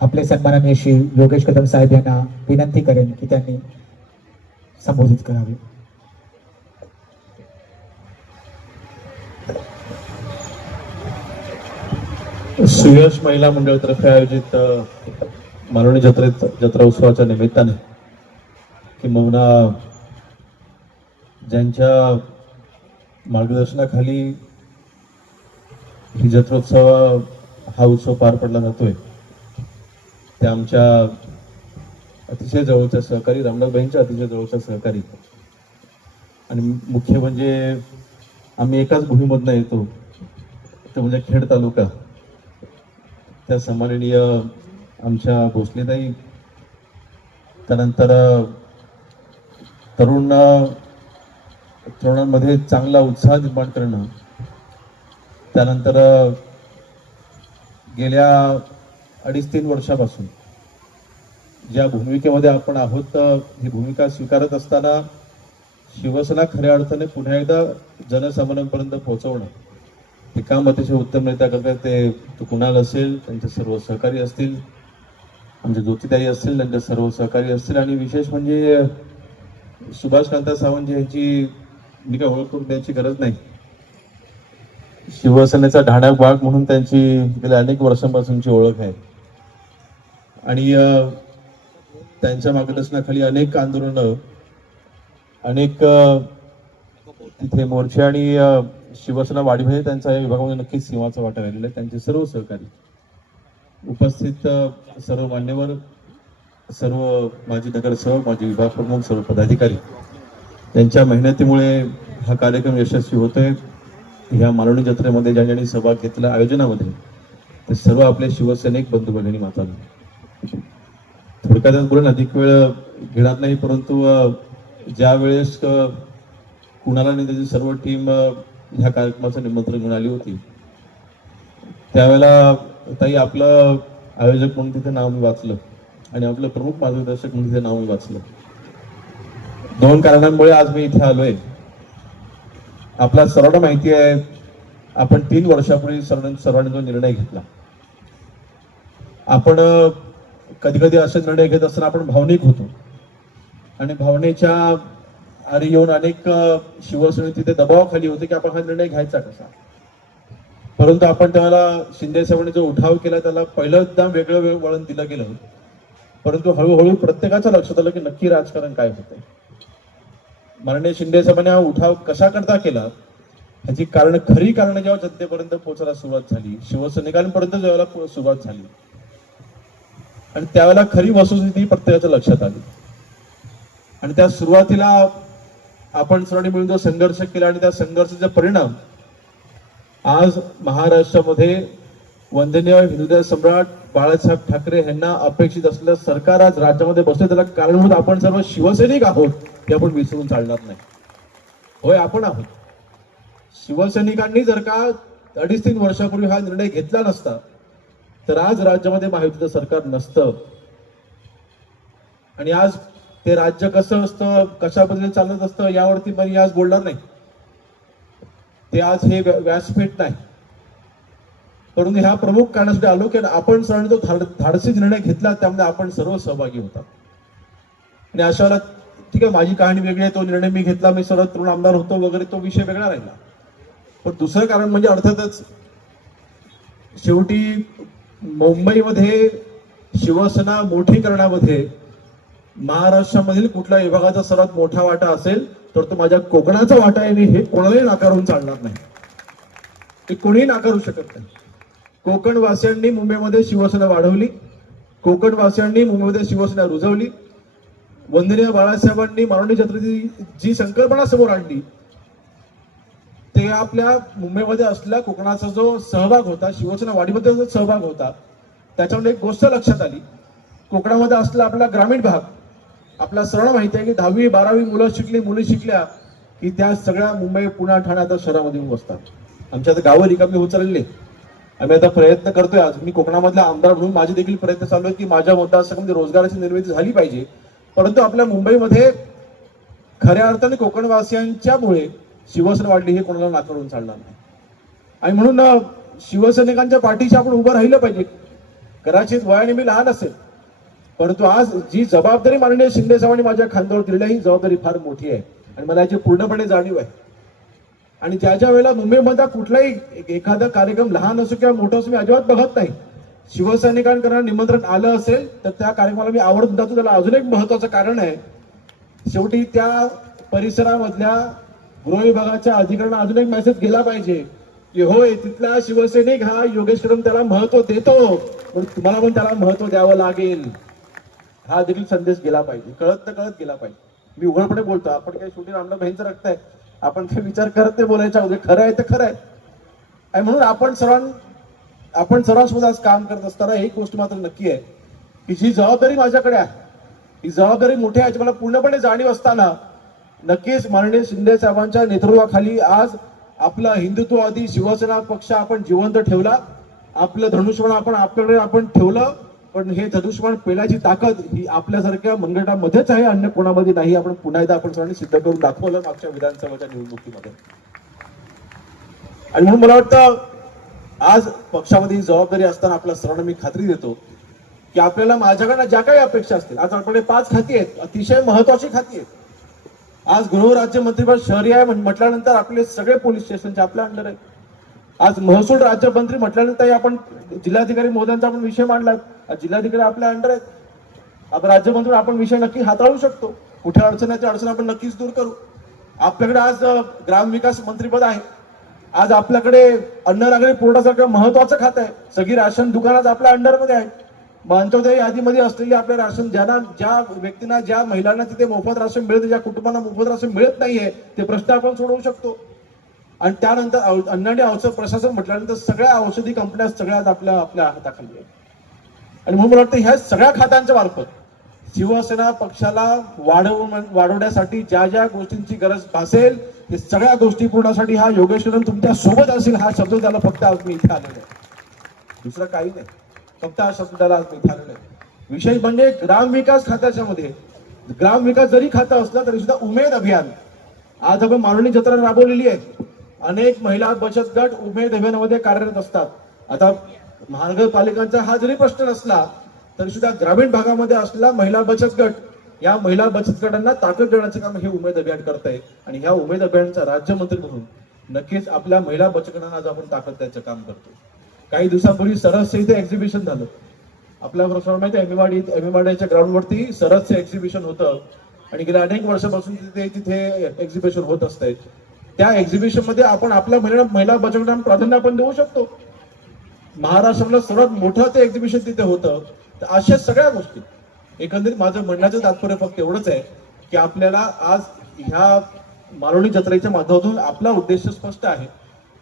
आपले सन्माननीय श्री योगेश कदम साहेब यांना विनंती करेन की त्यांनी संबोधित करावे. सुयश महिला मंडळतर्फे आयोजित अ, मालवणी जत्रेत जत्रा उत्सवाच्या निमित्ताने किंबहुना ज्यांच्या मार्गदर्शनाखाली ही जत्रोत्सव हा उत्सव पार पडला जातोय त्या आमच्या अतिशय जवळच्या सहकारी रामदासबाईंच्या अतिशय जवळच्या सहकारी. आणि मुख्य म्हणजे आम्ही एकाच भूमीमधनं येतो. ते म्हणजे खेड तालुका. त्या सन्माननीय आमच्या भोसलेताई त्यानंतर तरुण तरुणांमध्ये चांगला उत्साह निर्माण करणं. त्यानंतर गेल्या अडीच तीन वर्षापासून. ज्या भूमिकेमध्ये आपण आहोत ही भूमिका स्वीकारत असताना शिवसेना खऱ्या अर्थाने पुन्हा एकदा जनसामान्यांपर्यंत पोहोचवणं. हे काम अतिशय उत्तमरित्या करतात ते तो कुणाल असेल त्यांचे सर्व सहकारी असतील आमचे ज्योतिताई असतील त्यांचे सर्व सहकारी असतील. आणि विशेष म्हणजे सुभाषकांता सावंत यांची मी काय ओळख करून द्यायची गरज नाही. शिवसेनेचा ढाण्या भाग म्हणून त्यांची गेल्या अनेक वर्षांपासूनची ओळख आहे. आणि त्यांच्या मार्गदर्शनाखाली अनेक आंदोलनं अनेक तिथे मोर्चे आणि शिवसेना वाढीमध्ये त्यांचा या विभागामध्ये नक्कीच सिंहाचा वाटा राहिलेला आहे. त्यांचे सर्व सहकारी उपस्थित सर्व मान्यवर सर्व माजी नगरसेवक माजी विभाग प्रमुख सर्व पदाधिकारी त्यांच्या मेहनतीमुळे हा कार्यक्रम यशस्वी होतोय. ह्या मालवणी जत्रेमध्ये ज्या ज्यांनी सहभाग घेतला आयोजनामध्ये ते सर्व आपले शिवसैनिक बंधू भगिनी मातांना थोडक्यातच बोलून अधिक वेळ घेणार नाही परंतु ज्या वेळेस कुणाला आणि त्याची सर्व टीम ह्या कार्यक्रमाचं निमंत्रण घेऊन आली होती. त्यावेळेला ताई आपलं आयोजक म्हणून तिथे नाव मी वाचलं. आणि आपलं प्रमुख मार्गदर्शक म्हणून तिथे नाव मी वाचलं. दोन कारणांमुळे आज मी इथे आलोय. आपला सर्वांना माहिती आहे आपण तीन वर्षापूर्वी सर्वांनी सर्वांनी जो निर्णय घेतला. आपण कधी कधी असे निर्णय घेत असताना आपण भावनिक होतो. आणि भावनेच्या आरी येऊन अनेक शिवसेने तिथे दबावाखाली होते की आपण हा निर्णय घ्यायचा कसा? परंतु आपण त्याला शिंदे साहेबांनी जो उठाव केला त्याला पहिल्यांदा वेगळं वेगळं वळण दिलं गेलं. परंतु हळूहळू प्रत्येकाच्या लक्षात आलं की नक्की राजकारण काय होतंय. माननीय शिंदे साहेबांनी हा उठाव कशा करता केला? ह्याची कारण खरी कारण जेव्हा जनतेपर्यंत पोहोचायला सुरुवात झाली शिवसैनिकांपर्यंत जेव्हा सुरुवात झाली आणि त्यावेळेला खरी वस्तुस्थिती प्रत्येकाच्या लक्षात आली. आणि त्या सुरुवातीला आपण सर्वांनी मिळून जो संघर्ष केला आणि त्या संघर्षाचा परिणाम आज महाराष्ट्रामध्ये वंदनीय हिंदुदेव सम्राट बाळासाहेब ठाकरे यांना अपेक्षित असलेलं सरकार आज राज्यामध्ये बसले त्याला कारणभूत आपण सर्व शिवसैनिक आहोत हे आपण विसरून चालणार नाही. होय आपण आहोत. शिवसैनिकांनी जर का अडीच तीन वर्षापूर्वी हा निर्णय घेतला नसता तर आज राज्यामध्ये महायुतीचं सरकार नसतं. आणि आज ते राज्य कसं असतं कशा पद्धतीने चालत असतं यावरती मी आज बोलणार नाही. ते आज हे व्या- व्यासपीठ नाही. परंतु ह्या प्रमुख कारणासाठी आलो की आपण सर्वांनी जो धाड- धाडसी निर्णय घेतला त्यामध्ये आपण सर्व सहभागी होता. आणि अशाला ठीक आहे माझी कहाणी वेगळी आहे तो निर्णय मी घेतला मी सर्व तरुण आमदार होतो वगैरे तो विषय वेगळा राहिला. पण दुसरं कारण म्हणजे अर्थातच शेवटी मुंबईमध्ये शिवसेना मोठी करण्यामध्ये महाराष्ट्रामधील कुठल्या विभागाचा सर्वात मोठा वाटा असेल तर तो माझ्या कोकणाचा वाटा आहे आणि हे कोणालाही नाकारून चालणार नाही. ते कोणीही नाकारू शकत नाही. कोकणवासियांनी मुंबईमध्ये शिवसेना वाढवली कोकणवासियांनी मुंबईमध्ये शिवसेना रुजवली. वंदनीय बाळासाहेबांनी मारुणी जत्रेची जी संकल्पना समोर आणली. ते आपल्या मुंबईमध्ये असल्या कोकणाचा जो सहभाग होता शिवसेना वाढीमध्ये जो सहभाग होता त्याच्यामध्ये एक गोष्ट लक्षात आली. कोकणामध्ये असला आपला ग्रामीण भाग आपला सर्वांना माहिती आहे की दहावी बारावी मुलं शिकली मुली शिकल्या की त्या सगळ्या मुंबई पुणे ठाणे आता शहरामध्ये येऊन बसतात. आमच्या आता गावं रिकामी होत चालले आम्ही आता प्रयत्न करतोय आज. मी कोकणामधला आमदार म्हणून माझे देखील प्रयत्न चालू आहेत की माझ्या मतदारसंघामध्ये रोजगाराची निर्मिती झाली पाहिजे. परंतु आपल्या मुंबईमध्ये खऱ्या अर्थाने कोकणवासियांच्यामुळे शिवसेना वाढली हे कोणाला नाकारून चालणार नाही. आणि म्हणून शिवसैनिकांच्या पाठीशी आपण उभं राहिलं पाहिजे. कदाचित वयाने मी लहान असेल. परंतु आज जी जबाबदारी माननीय शिंदे साहेबांनी माझ्या खांद्यावर दिलेली आहे ही जबाबदारी फार मोठी आहे. आणि मला याची पूर्णपणे जाणीव आहे. आणि ज्या ज्या वेळेला मुंबईमध्ये कुठलाही एक- एखादा कार्यक्रम लहान असो किंवा मोठा असो मी अजिबात बघत नाही. शिवसैनिकांकडून निमंत्रण आलं असेल तर त्या कार्यक्रमाला मी आवडत जातो. त्याला अजून एक महत्वाचं कारण आहे. शेवटी त्या परिसरामधल्या गृह विभागाच्या अधिकाऱ्यांना अजून एक मेसेज गेला पाहिजे. की होय तिथला शिवसैनिक हा योगेश्वरम त्याला महत्त्व देतो. पण तुम्हाला पण त्याला महत्त्व द्यावं लागेल. हा देखील संदेश गेला पाहिजे. कळत तर कळत गेला पाहिजे. मी उघडपणे बोलतो. आपण काही शेवटी रामला बहिणचं रक्त आहे आपण काही विचार करत नाही बोलायच्या अगोदर. खरं आहे तर खरं आहे. आणि म्हणून आपण सर्वां आपण सर्वांसोबत आज काम करत असताना एक गोष्ट मात्र नक्की आहे. की जी जबाबदारी माझ्याकडे आहे ही जबाबदारी मोठी आहे याची मला पूर्णपणे जाणीव असताना नक्कीच माननीय शिंदे साहेबांच्या नेतृत्वाखाली आज आपला हिंदुत्ववादी शिवसेना पक्ष आपण जिवंत ठेवला. आपलं धनुष्यबाण आपण आपल्याकडे आपण ठेवलं पण हे धनुष्यबाण पेलायची ताकद ही आपल्यासारख्या मंगटामध्येच आहे अन्य कोणामध्ये नाही. आपण पुन्हा एकदा आपण सगळ्यांनी सिद्ध करून दाखवलं मागच्या विधानसभेच्या निवडणुकीमध्ये. आणि म्हणून मला वाटतं आज पक्षामध्ये जबाबदारी असताना आपल्या सर्वांना मी खात्री देतो की आपल्याला माझ्याकडनं ज्या काही अपेक्षा असतील आज आपल्याकडे पाच खाती आहेत अतिशय महत्वाची खाती आहेत. आज गृह राज्यमंत्रीपद शहरी आहे म्हटल्यानंतर आपले सगळे पोलीस स्टेशनचे आपल्या अंडर आहे आज महसूल राज्यमंत्री म्हटल्यानंतर आपण जिल्हाधिकारी मोद्यांचा आपण विषय मांडला. आज जिल्हाधिकारी आपल्या अंडर आहेत. आपण राज्यमंत्री आपण विषय नक्की हाताळू शकतो. कुठे अडचण आहे अडचण आपण नक्कीच दूर करू. आपल्याकडे आज ग्रामविकास मंत्रीपद आहे. आज आपल्याकडे अन्न नागरी पुरवठासारखं महत्वाचं खातं आहे. सगळी राशन दुकानात आपल्या अंडरमध्ये आहे अंत्योदय यादीमध्ये असलेली आपल्या राशन ज्यांना ज्या व्यक्तींना ज्या महिलांना तिथे मोफत राशन मिळत ज्या कुटुंबांना मोफत राशन मिळत नाहीये ते प्रश्न आपण सोडवू शकतो. आणि त्यानंतर अन्न आणि औषध प्रशासन म्हटल्यानंतर सगळ्या औषधी कंपन्या सगळ्यात आपल्या आपल्या हाताखाली आहेत. आणि म्हणून मला वाटतं ह्या सगळ्या खात्यांच्या मार्फत शिवसेना पक्षाला वाढव वाढवण्यासाठी ज्या ज्या गोष्टींची गरज भासेल ते सगळ्या गोष्टी पूर्णासाठी हा योगेश्वरन तुमच्यासोबत असेल हा शब्द त्याला फक्त मी इथे आलेला आहे. दुसरं काही नाही. फक्त हा शब्द त्याला आज मी आहे. विशेष म्हणजे ग्रामविकास खात्याच्या मध्ये ग्रामविकास जरी खाता असला तरी सुद्धा उमेद अभियान. आज आपण मानवणी जत्रा राबवलेली आहे. अनेक महिला बचत गट उमेद अभियानामध्ये कार्यरत असतात. आता महानगरपालिकांचा हा जरी प्रश्न नसला तरी सुद्धा ग्रामीण भागामध्ये असलेला महिला बचत गट या महिला बचत गटांना ताकद देण्याचं काम हे उमेद अभियान करत आहे आणि ह्या उमेद अभियानचा राज्यमंत्री म्हणून नक्कीच आपल्या महिला बचत गटांना आज आपण ताकद द्यायचं काम करतो काही दिवसांपूर्वी सरसचं इथे एक्झिबिशन झालं. आपल्या सर्वांना माहिती आहे एमएमआडीच्या ग्राउंडवरती सरसचं एक्झिबिशन होतं. आणि गेल्या अनेक वर्षापासून तिथे तिथे एक्झिबिशन होत असते त्या एक्झिबिशनमध्ये आपण आपल्या महिला महिला बचत प्राधान्य आपण देऊ शकतो. महाराष्ट्रातलं सर्वात मोठं ते एक्झिबिशन तिथे होतं. तर अशा सगळ्या गोष्टी. एकंदरीत माझं म्हणण्याचं तात्पर्य फक्त एवढंच आहे की आपल्याला आज ह्या मालवणी जत्रेच्या माध्यमातून आपला उद्देश स्पष्ट आहे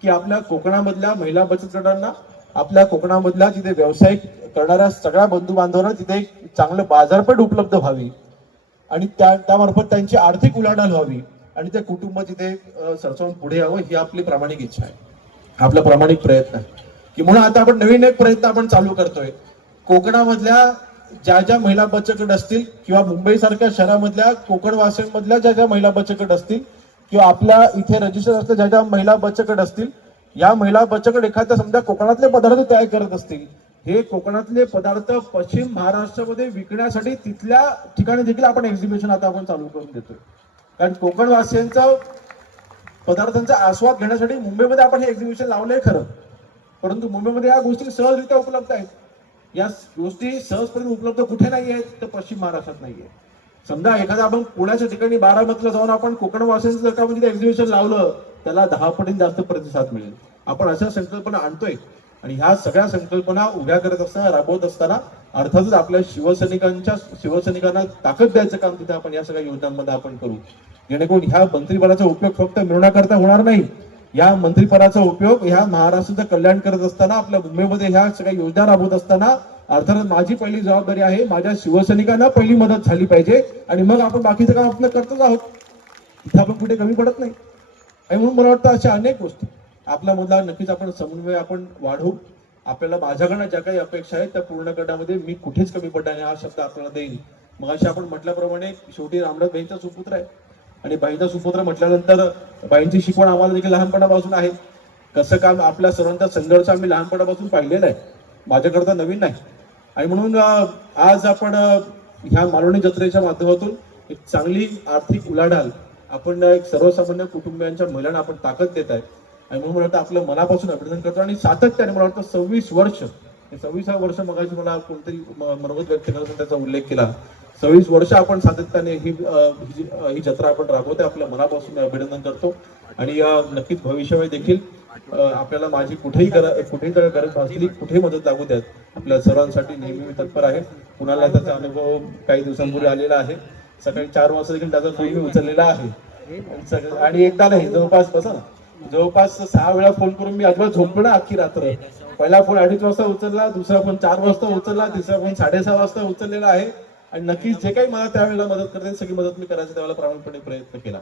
की आपल्या कोकणामधल्या महिला बचत गटांना आपल्या कोकणामधल्या तिथे व्यावसायिक करणाऱ्या सगळ्या बंधू बांधवांना तिथे एक चांगलं बाजारपेठ उपलब्ध व्हावी. आणि त्या त्यामार्फत त्यांची आर्थिक उलाढाल व्हावी. आणि ते कुटुंब तिथे सरसावून पुढे यावं ही आपली प्रामाणिक इच्छा आहे. आपला प्रामाणिक प्रयत्न आहे. की म्हणून आता आपण नवीन एक प्रयत्न आपण चालू करतोय. कोकणामधल्या ज्या ज्या महिला बचत गट असतील किंवा मुंबई सारख्या शहरामधल्या कोकणवासियांमधल्या ज्या ज्या महिला बचत गट असतील किंवा आपल्या इथे रजिस्टर असलेल्या ज्या ज्या महिला बचत गट असतील या महिला बचत एखाद्या समजा कोकणातले पदार्थ तयार करत असतील हे कोकणातले पदार्थ पश्चिम महाराष्ट्रामध्ये विकण्यासाठी तिथल्या ठिकाणी देखील आपण एक्झिबिशन आता आपण चालू करून देतोय. कारण कोकणवासियांचा पदार्थांचा आस्वाद घेण्यासाठी मुंबईमध्ये आपण हे एक्झिबिशन लावलंय खरं. परंतु मुंबईमध्ये या गोष्टी सहजरित्या उपलब्ध आहेत. या गोष्टी सहजपणे उपलब्ध कुठे नाही आहेत तर पश्चिम महाराष्ट्रात नाही आहे समजा एखादा आपण पुण्याच्या ठिकाणी बारामतीला जाऊन आपण कोकणवासींचं जर का म्हणजे एक्झिबिशन लावलं त्याला दहा पटीने जास्त प्रतिसाद मिळेल. आपण अशा संकल्पना आणतोय. आणि ह्या सगळ्या संकल्पना उभ्या करत असताना राबवत असताना अर्थातच आपल्या शिवसैनिकांच्या शिवसैनिकांना ताकद द्यायचं काम तिथे आपण या सगळ्या योजनांमध्ये आपण करू. जेणेकरून ह्या मंत्रिपदाचा उपयोग फक्त मिळवण्याकरता होणार नाही. या मंत्रिपदाचा उपयोग ह्या महाराष्ट्राचं कल्याण करत असताना आपल्या मुंबईमध्ये ह्या सगळ्या योजना राबवत असताना अर्थात माझी पहिली जबाबदारी आहे माझ्या शिवसैनिकांना पहिली मदत झाली पाहिजे आणि मग आपण बाकीचं काम आपलं करतच आहोत. इथे आपण कुठे कमी पडत नाही. आणि म्हणून मला वाटतं अशा अनेक गोष्टी. आपल्यामधला नक्कीच आपण समन्वय आपण वाढवू. आपल्याला माझ्याकडनं ज्या काही अपेक्षा आहेत त्या पूर्ण करण्यामध्ये मी कुठेच कमी पडणार नाही हा शब्द आपल्याला देईन. मग अशा आपण म्हटल्याप्रमाणे शेवटी रामनाथ बाईंचा सुपुत्र आहे. आणि बाईंचा सुपुत्र म्हटल्यानंतर बाईंची शिकवण आम्हाला देखील लहानपणापासून आहे. कसं काम आपल्या सर्वांचा संघर्ष आम्ही लहानपणापासून पाहिलेला आहे. माझ्याकरता नवीन नाही. आणि म्हणून आज आपण ह्या मालवणी जत्रेच्या माध्यमातून एक चांगली आर्थिक उलाढाल आपण एक सर्वसामान्य कुटुंबियांच्या महिलांना आपण ताकद देत आहे. आणि म्हणून मला वाटतं आपलं मनापासून अभिनंदन करतो आणि सातत्याने मला वाटतं सव्वीस वर्ष हे सव्वीसा वर्ष मगाशी मला कोणतरी मनोगत व्यक्त करत त्याचा उल्लेख केला. सव्वीस वर्ष आपण सातत्याने ही ही जी- ही जत्रा आपण राबवते आपल्या मनापासून अभिनंदन करतो. आणि या नक्कीच भविष्यामध्ये देखील आपल्याला माझी कुठेही गरज कुठेही गरज भासली कुठेही मदत लागू द्यात. आपल्या सर्वांसाठी नेहमी मी तत्पर आहे. कुणाला त्याचा अनुभव काही दिवसांपूर्वी आलेला आहे. सकाळी चार वाजता देखील त्याचा फोन मी उचललेला आहे. आणि एकदा नाही जवळपास बसा ना. जवळपास सहा वेळा फोन करून मी अजिबात झोपलो अख्खी रात्र. पहिला फोन अडीच वाजता उचलला दुसरा फोन चार वाजता उचलला तिसरा फोन साडेसहा वाजता उचललेला आहे. आणि नक्कीच जे काही मला त्यावेळेला मदत करते सगळी मदत मी करायची त्यावेळेला प्रामाणिकपणे प्रयत्न केला.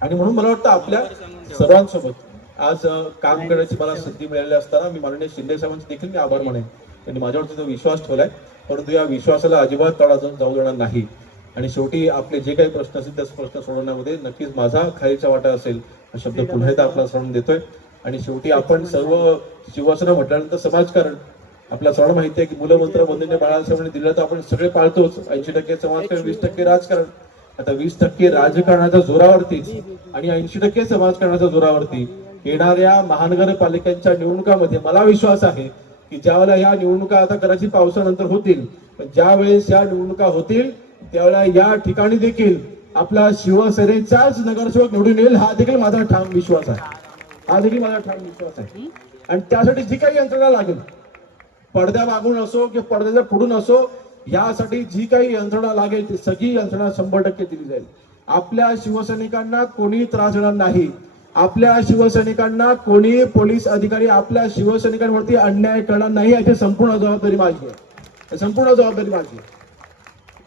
आणि म्हणून मला वाटतं आपल्या सर्वांसोबत आज काम करण्याची मला संधी मिळाली असताना मी माननीय शिंदे साहेबांचे देखील मी आभार मानेन. त्यांनी माझ्यावरती जो विश्वास ठेवलाय परंतु या विश्वासाला अजिबात तडा जाऊन जाऊ देणार नाही. आणि शेवटी आपले जे काही प्रश्न असतील त्या प्रश्न सोडवण्यामध्ये नक्कीच माझा खालीचा वाटा असेल हा शब्द पुन्हा एकदा आपला श्रवण देतोय. आणि शेवटी आपण सर्व शिवसेना म्हटल्यानंतर समाजकारण आपल्या सर्वांना माहिती आहे की मूलमंत्र वंदनीय बाळासाहेबांनी दिलं तर आपण सगळे पाळतोच. ऐंशी टक्के समाजकारण वीस टक्के राजकारण. आता वीस टक्के राजकारणाच्या जोरावरतीच आणि ऐंशी टक्के समाजकारणाच्या जोरावरती. येणाऱ्या महानगरपालिकांच्या निवडणुकामध्ये मला विश्वास आहे की ज्यावेळेला ह्या निवडणुका आता कदाचित पावसानंतर होतील पण ज्या वेळेस या निवडणुका होतील त्यावेळेला या ठिकाणी देखील आपला शिवसेनेचाच नगरसेवक निवडून येईल हा देखील माझा ठाम विश्वास आहे. हा देखील माझा ठाम विश्वास आहे. आणि त्यासाठी जी काही यंत्रणा लागेल पडद्या मागून असो किंवा पडद्याच्या पुढून असो यासाठी जी काही यंत्रणा लागेल ती सगळी यंत्रणा शंभर टक्के दिली जाईल. आपल्या शिवसैनिकांना कोणी त्रास देणार नाही. आपल्या शिवसैनिकांना कोणी पोलीस अधिकारी आपल्या शिवसैनिकांवरती अन्याय करणार नाही याची संपूर्ण जबाबदारी माझी आहे. संपूर्ण जबाबदारी माझी आहे.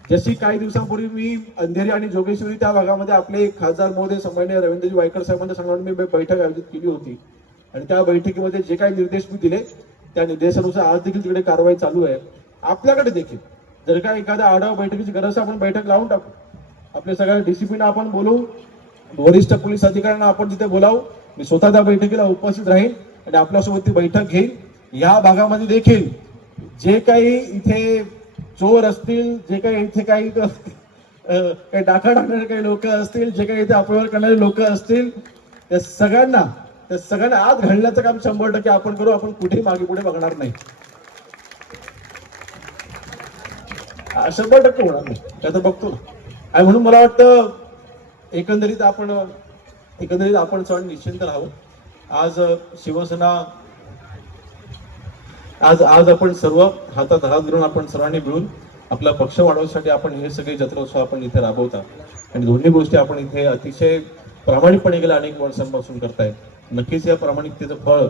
जशी काही दिवसांपूर्वी मी अंधेरी आणि जोगेश्वरी त्या भागामध्ये आपले खासदार महोदय सन्मान्य रवींद्रजी वायकर साहेबांच्या सांगून मी बैठक आयोजित केली होती. आणि त्या बैठकीमध्ये जे काही निर्देश मी दिले त्या निर्देशानुसार आज देखील तिकडे कारवाई चालू आहे. आपल्याकडे देखील जर का एखाद्या आढावा बैठकीची गरज आपण बैठक लावून टाकू. आपल्या सगळ्या डिसिप्लिन आपण बोलवू वरिष्ठ पोलीस अधिकाऱ्यांना आपण तिथे बोलावू मी स्वतः त्या बैठकीला उपस्थित राहील आणि आपल्यासोबत ती बैठक घेईल. या भागामध्ये देखील जे काही इथे चोर असतील जे काही इथे काही काही डाका टाकणारे काही लोक असतील जे काही इथे अपव्यवहार करणारे लोक असतील त्या सगळ्यांना त्या सगळ्यांना आत घालण्याचं काम शंभर टक्के आपण करू आपण कुठेही मागे पुढे बघणार नाही. शंभर टक्के होणार नाही. त्याचं आता बघतो आणि म्हणून मला वाटतं एकंदरीत आपण एकंदरीत आपण सण निश्चिंत राहू. आज शिवसेना आज आज आपण सर्व हातात हात धरून आपण सर्वांनी मिळून आपला पक्ष वाढवण्यासाठी आपण हे सगळे जत्रोत्सव आपण इथे राबवता. आणि दोन्ही गोष्टी आपण इथे अतिशय प्रामाणिकपणे गेल्या अनेक वर्षांपासून करतायत. नक्कीच या प्रामाणिकतेचं फळ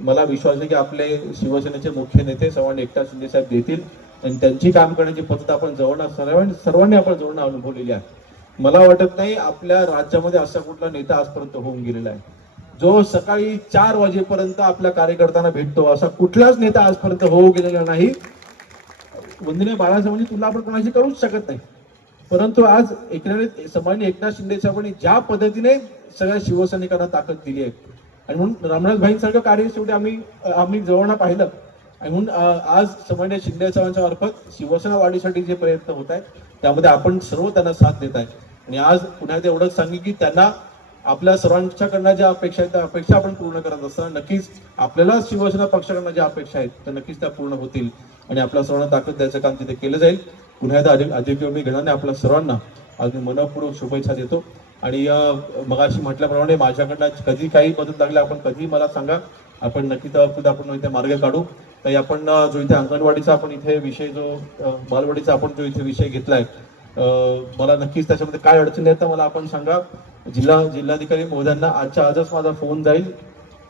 मला विश्वास आहे की आपले शिवसेनेचे मुख्य नेते सर्वांनी एकनाथ शिंदे साहेब देतील. आणि त्यांची काम करण्याची पद्धत आपण जवळ सर्वांनी सर्वांनी आपण जवळ अनुभवलेली आहे. मला वाटत नाही आपल्या राज्यामध्ये असा कुठला नेता आजपर्यंत होऊन गेलेला आहे. जो सकाळी चार वाजेपर्यंत आपल्या कार्यकर्त्यांना भेटतो असा कुठलाच नेता आजपर्यंत होऊ गेलेला नाही. वंदनीय म्हणजे तुला आपण कोणाशी करूच शकत नाही. परंतु आज एकनाथ समाजने एकनाथ शिंदे साहेबांनी ज्या पद्धतीने सगळ्या शिवसैनिकांना ताकद दिली आहे आणि म्हणून रामनाथ भाईंसारखं कार्य शेवटी आम्ही आम्ही जवळना पाहिलं आणि म्हणून आज सन्मान्य शिंदे साहेबांच्या मार्फत शिवसेना वाढीसाठी जे प्रयत्न होत आहेत त्यामध्ये आपण सर्व त्यांना साथ देत आहे आणि आज पुन्हा ते एवढंच सांगेन की त्यांना आपल्या सर्वांच्याकडनं ज्या अपेक्षा आहेत त्या अपेक्षा आपण पूर्ण करत असताना नक्कीच आपल्याला शिवसेना पक्षाकडनं ज्या अपेक्षा आहेत त्या नक्कीच त्या पूर्ण होतील. आणि आपल्या सर्वांना ताकद द्यायचं काम तिथे केलं जाईल. पुन्हा एकदा अधिक अधिक मी आपल्या सर्वांना अगदी मनपूर्वक शुभेच्छा देतो. आणि अं, मगाशी म्हटल्याप्रमाणे माझ्याकडनं कधी काही मदत लागली आपण कधी मला सांगा. आपण नक्की तर आपण इथे मार्ग काढू. तर आपण जो इथे अंगणवाडीचा आपण इथे विषय जो बालवाडीचा आपण जो इथे विषय घेतलाय मला नक्कीच त्याच्यामध्ये काय अडचणी आहेत तर मला आपण सांगा. जिल्हा जिल्हाधिकारी महोदयांना आजच्या आजच माझा फोन जाईल.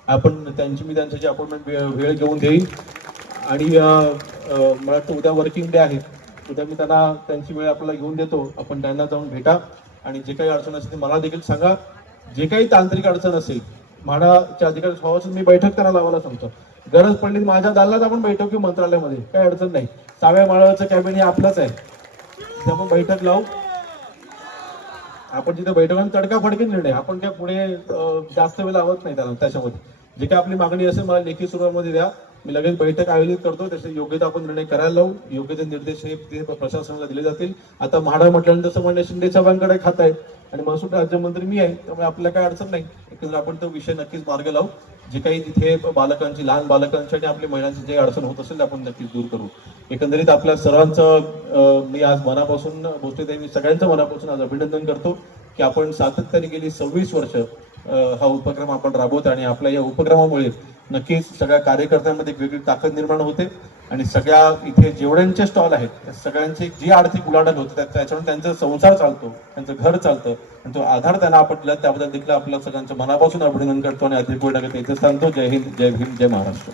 आपण त्यांची मी त्यांच्याची अपॉइंटमेंट वेळ घेऊन देईन आणि मला वाटतं उद्या वर्किंग डे आहे. उद्या मी त्यांना त्यांची वेळ आपल्याला घेऊन देतो. आपण त्यांना जाऊन भेटा. आणि जे काही अडचण असेल ते मला देखील सांगा. जे काही तांत्रिक अडचण असेल म्हाडाच्या अधिकारी स्वभावाचं मी बैठक त्यांना लावायला सांगतो. गरज पडली माझ्या दालनात आपण बैठक घेऊ मंत्रालयामध्ये. काही अडचण नाही. साव्या माळाचं कॅबिन हे आपलंच आहे. तिथे आपण बैठक लावू. आपण तिथे बैठक तडका फडके निर्णय. आपण काय पुढे जास्त वेळ लावत नाही त्याला त्याच्यामध्ये. जे काही आपली मागणी असेल मला लेखी स्वरूपामध्ये द्या. मी लगेच बैठक आयोजित करतो त्याचे योग्य ते आपण निर्णय करायला लावू. योग्य ते निर्देश हे ते प्रशासनाला दिले जातील. आता म्हाडा म्हटल्यानंतर सामान्य म्हणजे शिंदे साहेबांकडे खात आहे आणि महसूल राज्यमंत्री मी आहे त्यामुळे आपल्याला काय अडचण नाही. एकंदर आपण तो विषय नक्कीच मार्ग लावू. जे काही तिथे बालकांची लहान बालकांची आणि आपल्या महिलांची जे अडचण होत असेल ते आपण नक्कीच दूर करू. एकंदरीत आपल्या सर्वांचं मी आज मनापासून बोलते मी सगळ्यांचं मनापासून आज अभिनंदन करतो की आपण सातत्याने गेली सव्वीस वर्ष हा उपक्रम आपण राबवतो आणि आपल्या या उपक्रमामुळे नक्कीच सगळ्या कार्यकर्त्यांमध्ये एक वेगळी ताकद निर्माण होते. आणि सगळ्या इथे जेवढ्यांचे स्टॉल आहेत त्या सगळ्यांची जी आर्थिक उलाढाल होते त्या- त्याच्यामुळे त्यांचा संसार चालतो त्यांचं घर चालतं. आणि तो आधार त्यांना आपण दिला त्याबद्दल देखील आपल्या सगळ्यांचं मनापासून अभिनंदन करतो. आणि अधिक वेळ इथे सांगतो जय हिंद जय भीम जय महाराष्ट्र.